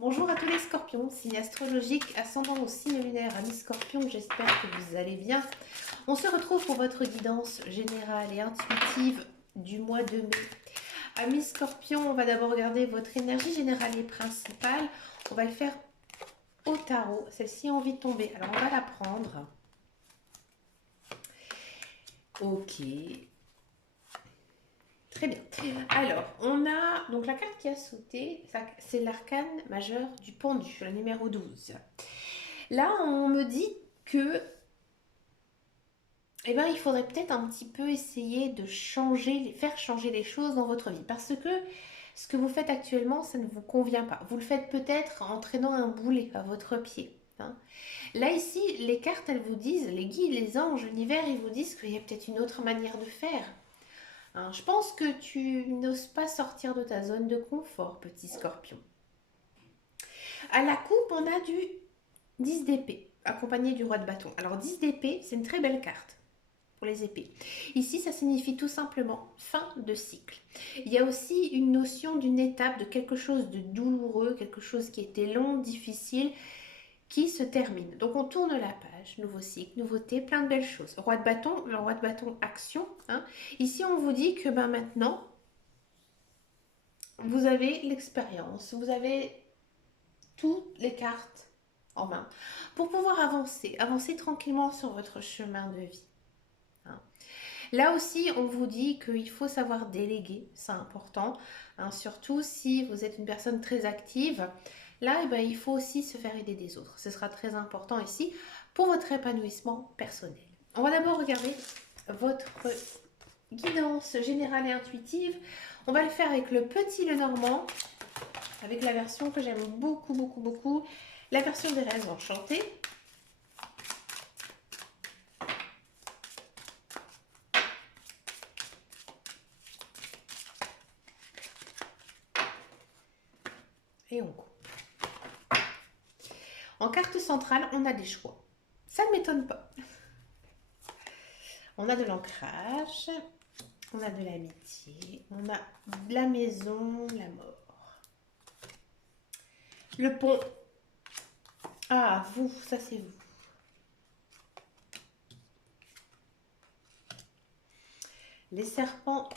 Bonjour à tous les scorpions, signe astrologique, ascendant au signe lunaire, amis scorpions, j'espère que vous allez bien. On se retrouve pour votre guidance générale et intuitive du mois de mai. Amis scorpions, on va d'abord regarder votre énergie générale et principale. On va le faire au tarot. Celle-ci a envie de tomber, alors on va la prendre. Ok. Très bien. Alors, on a donc la carte qui a sauté, c'est l'arcane majeur du pendu, le numéro 12. Là, on me dit que il faudrait peut-être un petit peu essayer de changer, faire changer les choses dans votre vie. Parce que ce que vous faites actuellement, ça ne vous convient pas. Vous le faites peut-être en traînant un boulet à votre pied, hein. Là, ici, les cartes, elles vous disent, les guides, les anges, l'univers, ils vous disent qu'il y a peut-être une autre manière de faire, hein. Je pense que tu n'oses pas sortir de ta zone de confort, petit scorpion. À la coupe, on a du 10 d'épée, accompagné du roi de bâton. Alors 10 d'épée, c'est une très belle carte pour les épées. Ici, ça signifie tout simplement fin de cycle. Il y a aussi une notion d'une étape, de quelque chose de douloureux, quelque chose qui était long, difficile, qui se termine. Donc on tourne la page, nouveau cycle, nouveauté, plein de belles choses. Roi de bâton, le roi de bâton, action, hein. Ici, on vous dit que maintenant, vous avez l'expérience, vous avez toutes les cartes en main pour pouvoir avancer, avancer tranquillement sur votre chemin de vie, hein. Là aussi, on vous dit qu'il faut savoir déléguer, c'est important, hein, surtout si vous êtes une personne très active. Là, il faut aussi se faire aider des autres. Ce sera très important ici pour votre épanouissement personnel. On va d'abord regarder votre guidance générale et intuitive. On va le faire avec le petit Lenormand, avec la version que j'aime beaucoup, beaucoup, beaucoup, la version des rêves enchantés. Et on coupe. En carte centrale, on a des choix. Ça ne m'étonne pas. On a de l'ancrage, on a de l'amitié, on a de la maison, la mort. Le pont. Ah, vous, ça c'est vous. Les serpents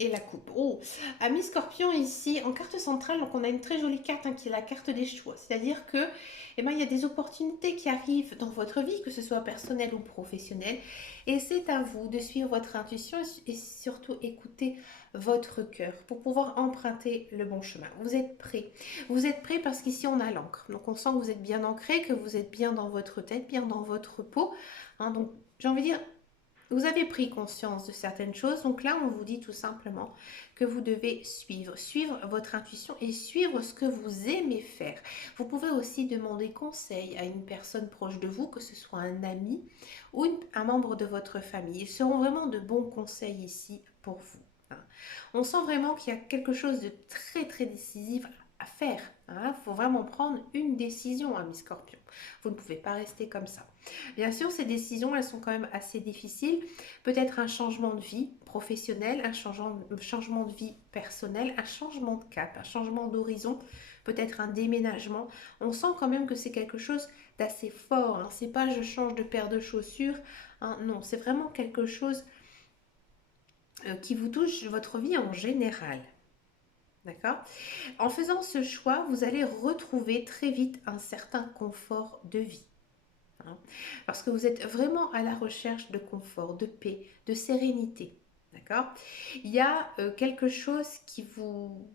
et la coupe. Oh, amis scorpion ici, en carte centrale, donc on a une très jolie carte, hein, qui est la carte des choix. C'est-à-dire que, il y a des opportunités qui arrivent dans votre vie, que ce soit personnelle ou professionnelle. Et c'est à vous de suivre votre intuition et surtout écouter votre cœur pour pouvoir emprunter le bon chemin. Vous êtes prêts. Vous êtes prêts parce qu'ici on a l'encre. Donc on sent que vous êtes bien ancré, que vous êtes bien dans votre tête, bien dans votre peau, hein. Donc j'ai envie de dire, vous avez pris conscience de certaines choses, donc là on vous dit tout simplement que vous devez suivre votre intuition et suivre ce que vous aimez faire. Vous pouvez aussi demander conseil à une personne proche de vous, que ce soit un ami ou un membre de votre famille. Ils seront vraiment de bons conseils ici pour vous, hein. On sent vraiment qu'il y a quelque chose de très très décisif à faire, hein. Il faut vraiment prendre une décision, ami Scorpion. Vous ne pouvez pas rester comme ça. Bien sûr, ces décisions, elles sont quand même assez difficiles. Peut-être un changement de vie professionnelle, un changement de vie personnelle, un changement de cap, un changement d'horizon, peut-être un déménagement. On sent quand même que c'est quelque chose d'assez fort, hein. C'est pas je change de paire de chaussures, hein. Non, c'est vraiment quelque chose qui vous touche votre vie en général. D'accord? En faisant ce choix, vous allez retrouver très vite un certain confort de vie, hein, parce que vous êtes vraiment à la recherche de confort, de paix, de sérénité. D'accord? Il y a quelque chose qui vous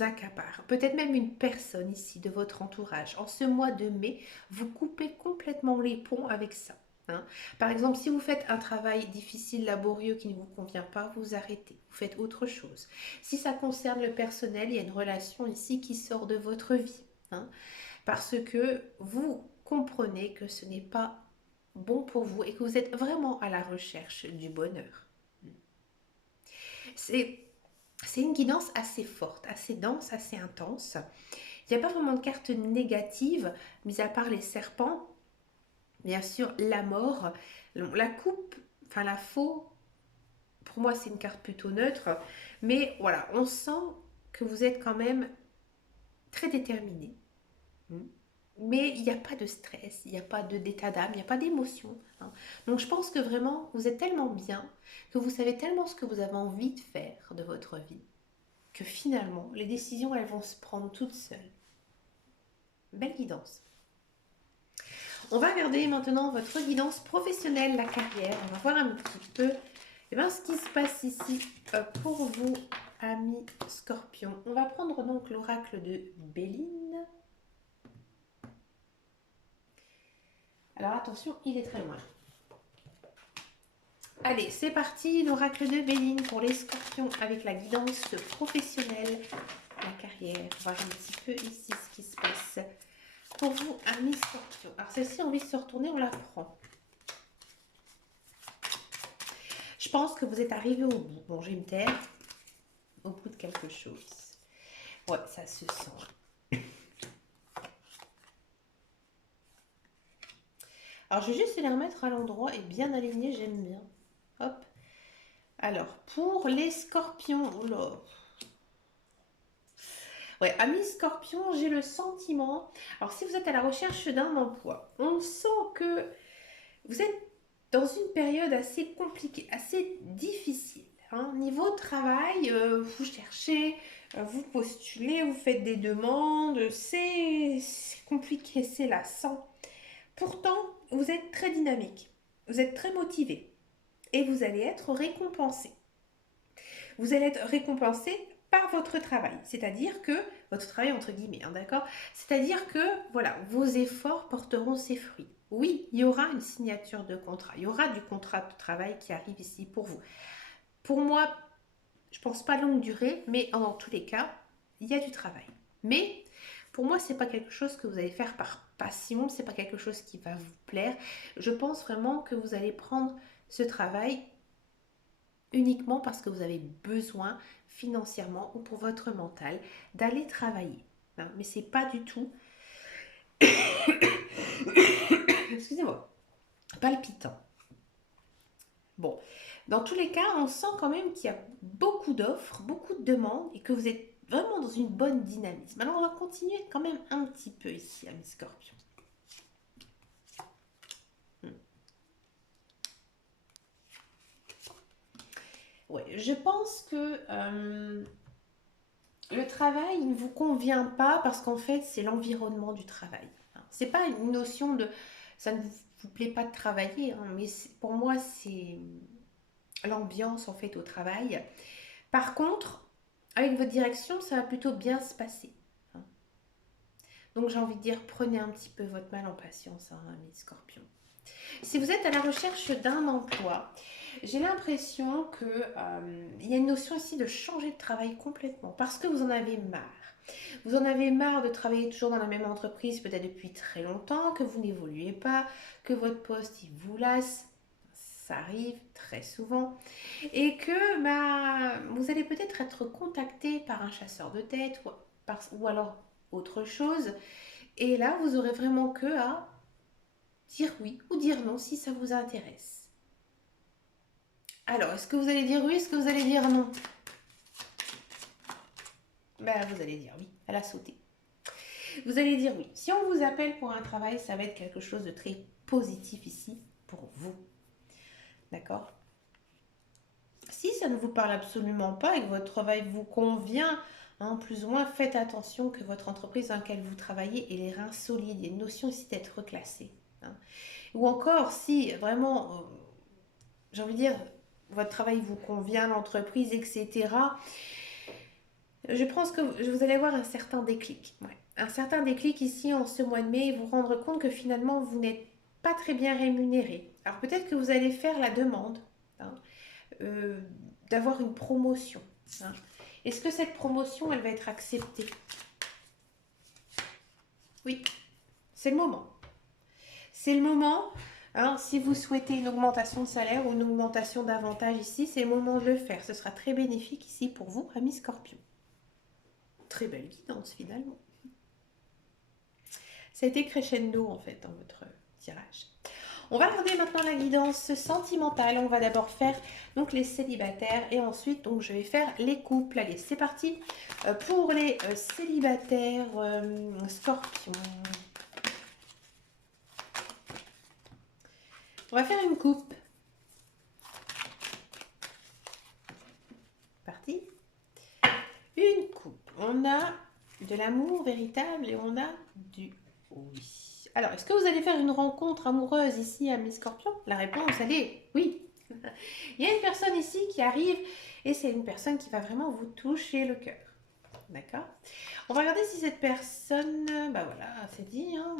accapare, peut-être même une personne ici de votre entourage. En ce mois de mai, vous coupez complètement les ponts avec ça, hein. Par exemple, si vous faites un travail difficile, laborieux qui ne vous convient pas, vous arrêtez, vous faites autre chose. Si ça concerne le personnel, il y a une relation ici qui sort de votre vie, hein, parce que vous comprenez que ce n'est pas bon pour vous et que vous êtes vraiment à la recherche du bonheur. C'est une guidance assez forte, assez dense, assez intense. Il n'y a pas vraiment de carte négative, mis à part les serpents, bien sûr la mort, la coupe, enfin la faux. Pour moi, c'est une carte plutôt neutre, mais voilà, on sent que vous êtes quand même très déterminé. Hmm. Mais il n'y a pas de stress, il n'y a pas d'état d'âme, il n'y a pas d'émotion, hein. Donc je pense que vraiment, vous êtes tellement bien, que vous savez tellement ce que vous avez envie de faire de votre vie, que finalement, les décisions, elles vont se prendre toutes seules. Belle guidance. On va regarder maintenant votre guidance professionnelle, la carrière. On va voir un petit peu ce qui se passe ici pour vous, amis Scorpion. On va prendre donc l'oracle de Béline. Alors attention, il est très loin. Allez, c'est parti, l'oracle de Béline pour les Scorpions avec la guidance professionnelle, la carrière. On va voir un petit peu ici ce qui se passe pour vous, amis Scorpions. Alors celle-ci a envie de se retourner, on la prend. Je pense que vous êtes arrivé au bout. Bon, je vais me taire. Au bout de quelque chose. Ouais, ça se sent. Alors, je vais juste les remettre à l'endroit et bien aligner, j'aime bien. Hop. Alors, pour les scorpions, oh là. Ouais, amis scorpions, j'ai le sentiment. Alors, si vous êtes à la recherche d'un emploi, on sent que vous êtes dans une période assez compliquée, assez difficile. Hein. Niveau travail, vous cherchez, vous postulez, vous faites des demandes, c'est compliqué, c'est lassant. Pourtant, vous êtes très dynamique, vous êtes très motivé et vous allez être récompensé. Vous allez être récompensé par votre travail, c'est-à-dire que, votre travail entre guillemets, hein, d'accord. C'est-à-dire que, voilà, vos efforts porteront ses fruits. Oui, il y aura une signature de contrat, il y aura du contrat de travail qui arrive ici pour vous. Pour moi, je pense pas longue durée, mais en tous les cas, il y a du travail. Mais pour moi, c'est pas quelque chose que vous allez faire par passion, c'est pas quelque chose qui va vous plaire. Je pense vraiment que vous allez prendre ce travail uniquement parce que vous avez besoin financièrement ou pour votre mental d'aller travailler. Hein, mais c'est pas du tout, excusez-moi, palpitant. Bon, dans tous les cas, on sent quand même qu'il y a beaucoup d'offres, beaucoup de demandes et que vous êtes vraiment dans une bonne dynamisme. Alors, on va continuer quand même un petit peu ici, amis Scorpions. Ouais, je pense que le travail ne vous convient pas parce qu'en fait, c'est l'environnement du travail. C'est pas une notion de ça ne vous plaît pas de travailler, hein, mais pour moi, c'est l'ambiance en fait au travail. Par contre, avec votre direction, ça va plutôt bien se passer. Hein. Donc j'ai envie de dire, prenez un petit peu votre mal en patience, hein, mes scorpions. Si vous êtes à la recherche d'un emploi, j'ai l'impression qu'il y a une notion ici de changer de travail complètement parce que vous en avez marre. Vous en avez marre de travailler toujours dans la même entreprise, peut-être depuis très longtemps, que vous n'évoluez pas, que votre poste il vous lasse. Ça arrive très souvent. Et que vous allez peut-être être contacté par un chasseur de tête ou alors autre chose. Et là, vous aurez vraiment que à dire oui ou dire non si ça vous intéresse. Alors, est-ce que vous allez dire oui, est-ce que vous allez dire non? Vous allez dire oui, elle a sauté. Vous allez dire oui. Si on vous appelle pour un travail, ça va être quelque chose de très positif ici pour vous. D'accord? Si ça ne vous parle absolument pas et que votre travail vous convient, hein, plus ou moins, faites attention que votre entreprise dans laquelle vous travaillez ait les reins solides. Il y a une notion ici d'être reclassé. Hein. Ou encore, si vraiment, j'ai envie de dire, votre travail vous convient, l'entreprise, etc., je pense que vous allez avoir un certain déclic. Ouais. Un certain déclic ici en ce mois de mai et vous rendre compte que finalement, vous n'êtes pas très bien rémunéré. Alors peut-être que vous allez faire la demande. Hein, d'avoir une promotion. Hein. Est-ce que cette promotion, elle va être acceptée? Oui, c'est le moment. C'est le moment. Hein, si vous souhaitez une augmentation de salaire ou une augmentation d'avantage ici, c'est le moment de le faire. Ce sera très bénéfique ici pour vous, amis Scorpion. Très belle guidance finalement. Ça a été crescendo en fait dans votre tirage. On va regarder maintenant la guidance sentimentale. On va d'abord faire donc les célibataires et ensuite donc je vais faire les couples. Allez, c'est parti pour les célibataires scorpions. On va faire une coupe. Parti. Une coupe. On a de l'amour véritable et on a du oui. Alors, est-ce que vous allez faire une rencontre amoureuse ici à mes scorpions? La réponse, elle est oui. Il y a une personne ici qui arrive et c'est une personne qui va vraiment vous toucher le cœur. D'accord? On va regarder si cette personne, bah voilà, c'est dit, hein.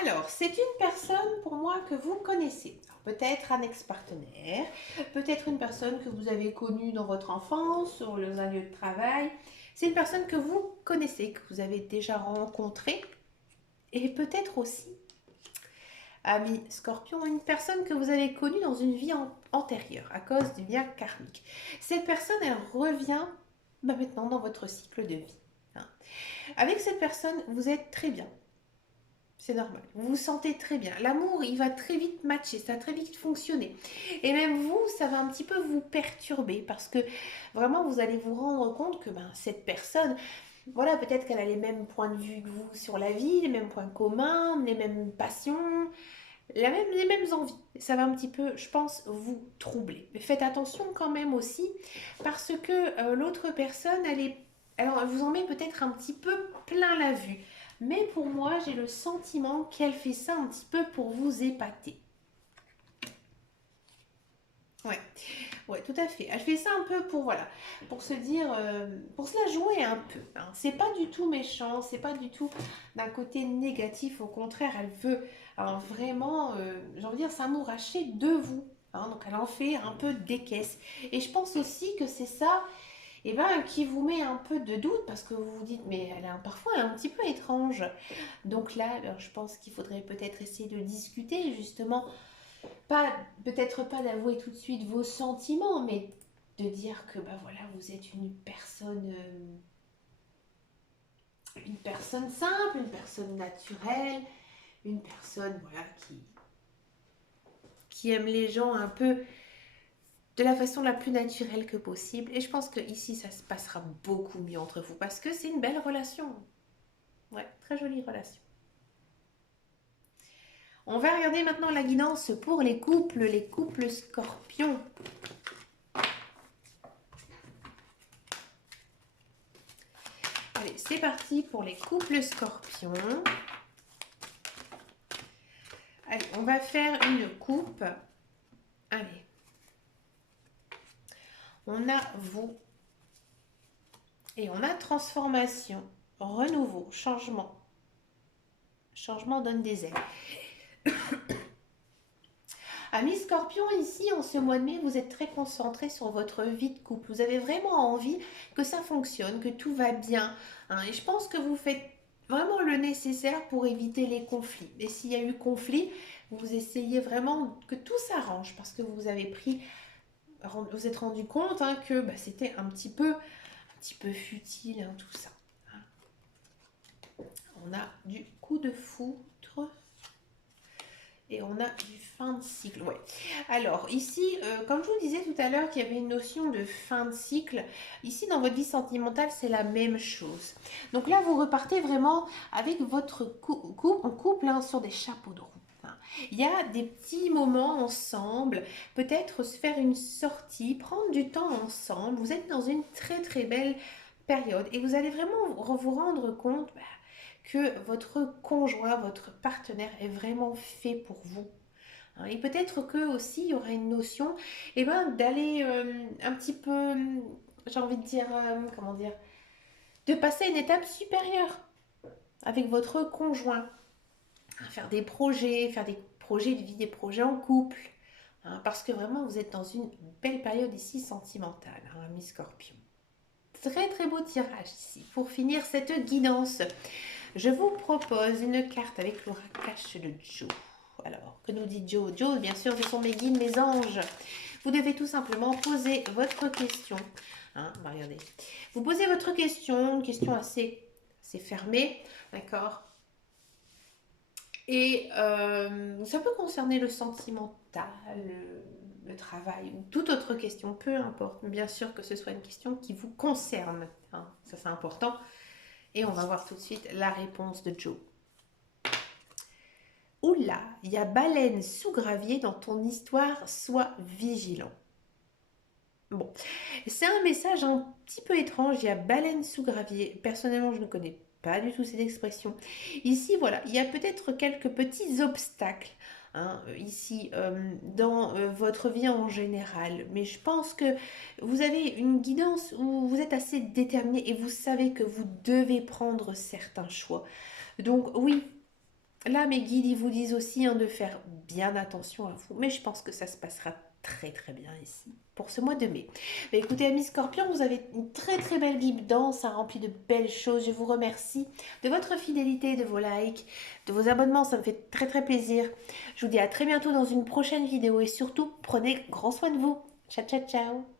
Alors, c'est une personne pour moi que vous connaissez. Peut-être un ex-partenaire, peut-être une personne que vous avez connue dans votre enfance, sur un lieu de travail. C'est une personne que vous connaissez, que vous avez déjà rencontrée. Et peut-être aussi, ami Scorpion, une personne que vous avez connue dans une vie antérieure, à cause du lien karmique. Cette personne, elle revient maintenant dans votre cycle de vie. Avec cette personne, vous êtes très bien. C'est normal. Vous vous sentez très bien. L'amour, il va très vite matcher, ça va très vite fonctionner. Et même vous, ça va un petit peu vous perturber parce que vraiment, vous allez vous rendre compte que cette personne, voilà, peut-être qu'elle a les mêmes points de vue que vous sur la vie, les mêmes points communs, les mêmes passions, les mêmes envies. Ça va un petit peu, je pense, vous troubler. Mais faites attention quand même aussi parce que l'autre personne, alors, elle vous en met peut-être un petit peu plein la vue. Mais pour moi, j'ai le sentiment qu'elle fait ça un petit peu pour vous épater. Ouais, ouais, tout à fait. Elle fait ça un peu pour, voilà, pour se dire, pour se la jouer un peu. Hein. C'est pas du tout méchant, c'est pas du tout d'un côté négatif. Au contraire, elle veut vraiment, j'ai envie de dire, s'amouracher de vous. Hein. Donc, elle en fait un peu des caisses. Et je pense aussi que c'est ça qui vous met un peu de doute parce que vous vous dites, mais parfois elle est un petit peu étrange. Donc là, je pense qu'il faudrait peut-être essayer de discuter justement, peut-être pas d'avouer tout de suite vos sentiments, mais de dire que voilà, vous êtes une personne simple, une personne naturelle, une personne voilà qui aime les gens un peu de la façon la plus naturelle que possible. Et je pense que ici, ça se passera beaucoup mieux entre vous parce que c'est une belle relation. Ouais, très jolie relation. On va regarder maintenant la guidance pour les couples scorpions. Allez, c'est parti pour les couples scorpions. Allez, on va faire une coupe. Allez. On a vous et on a transformation, renouveau, changement. Changement donne des ailes. Amis Scorpion, ici, en ce mois de mai, vous êtes très concentré sur votre vie de couple. Vous avez vraiment envie que ça fonctionne, que tout va bien. Hein, et je pense que vous faites vraiment le nécessaire pour éviter les conflits. Et s'il y a eu conflit, vous essayez vraiment que tout s'arrange parce que vous êtes rendu compte que c'était un petit peu futile, tout ça. On a du coup de foudre. Et on a du fin de cycle. Ouais. Alors ici, comme je vous disais tout à l'heure qu'il y avait une notion de fin de cycle, ici dans votre vie sentimentale, c'est la même chose. Donc là, vous repartez vraiment avec votre couple sur des chapeaux de roue. Il y a des petits moments ensemble, peut-être se faire une sortie, prendre du temps ensemble. Vous êtes dans une très très belle période et vous allez vraiment vous rendre compte que votre conjoint, votre partenaire est vraiment fait pour vous. Et peut-être que aussi il y aura une notion d'aller un petit peu, j'ai envie de dire, comment dire, de passer à une étape supérieure avec votre conjoint. Faire des projets de vie, des projets en couple. Parce que vraiment vous êtes dans une belle période ici sentimentale, ami Scorpion. Très très beau tirage ici. Pour finir cette guidance, je vous propose une carte avec l'oracache de Joe. Alors, que nous dit Joe? Joe, bien sûr, ce sont mes guides, mes anges. Vous devez tout simplement poser votre question. Regardez. Vous posez votre question, une question assez fermée, d'accord? Et ça peut concerner le sentimental, le travail ou toute autre question, peu importe. Mais bien sûr que ce soit une question qui vous concerne, hein. Ça c'est important. Et on va voir tout de suite la réponse de Joe. Oula, il y a baleine sous gravier dans ton histoire, sois vigilant. Bon, c'est un message un petit peu étrange, il y a baleine sous gravier. Personnellement, je ne connais pas du tout cette expression. Ici, voilà, il y a peut-être quelques petits obstacles, hein, ici, dans votre vie en général. Mais je pense que vous avez une guidance où vous êtes assez déterminé et vous savez que vous devez prendre certains choix. Donc oui, là, mes guides, ils vous disent aussi, hein, de faire bien attention à vous. Mais je pense que ça se passera très très bien ici pour ce mois de mai. Mais écoutez, amis Scorpion, vous avez une très très belle guidance, ça remplit de belles choses. Je vous remercie de votre fidélité, de vos likes, de vos abonnements. Ça me fait très très plaisir. Je vous dis à très bientôt dans une prochaine vidéo et surtout, prenez grand soin de vous. Ciao ciao ciao.